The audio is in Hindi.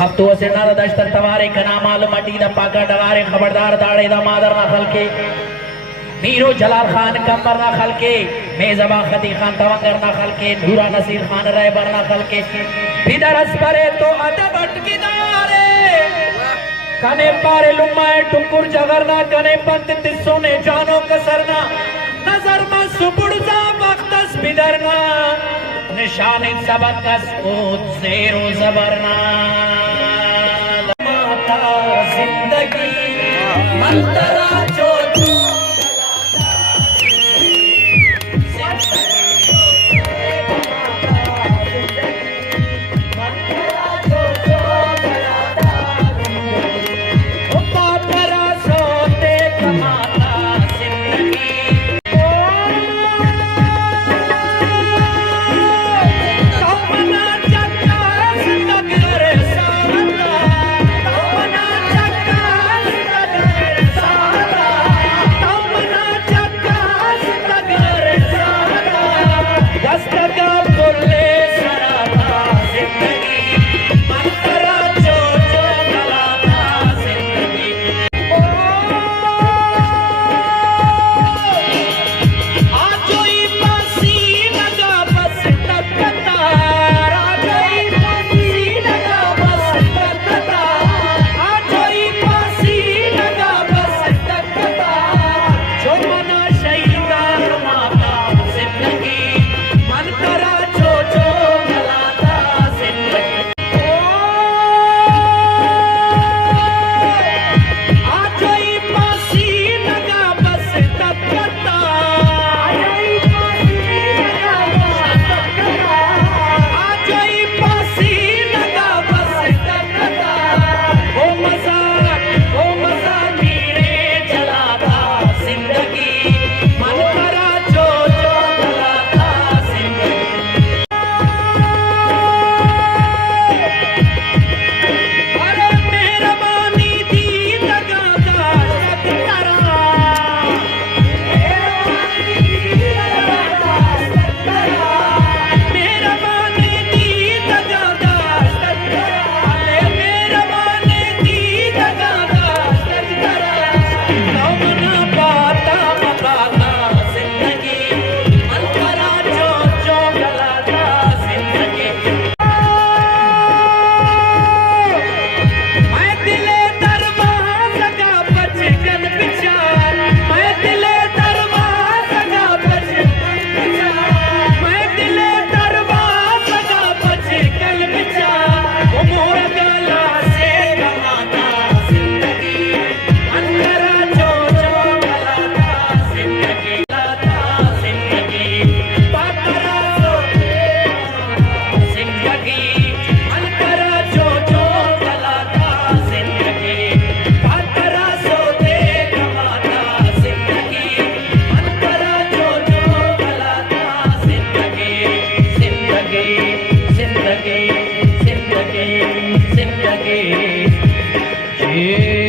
अब तो से नारा दश्तर तवारे कना मालूम अटी दा पाका डगारे खबरदार दाड़े दा मादर ना खलके मीरो जलाल खान कंबर ना खलके मेजबा खती खान तवंगर ना खलके नूरा नसीर खान रहबर ना खलके बिदरस परे तो अदब अटकीदारे कने पारे लुम्माए टुकुर जगरना कने पंत तिस्सों ने जानो कसरना नजर में सुपुर्जा वक्तस बिदरना निशान सबकस ओत ज़ेरो ज़बरना माता जिंदगी मंतरा जो जिंदगी जिंदगी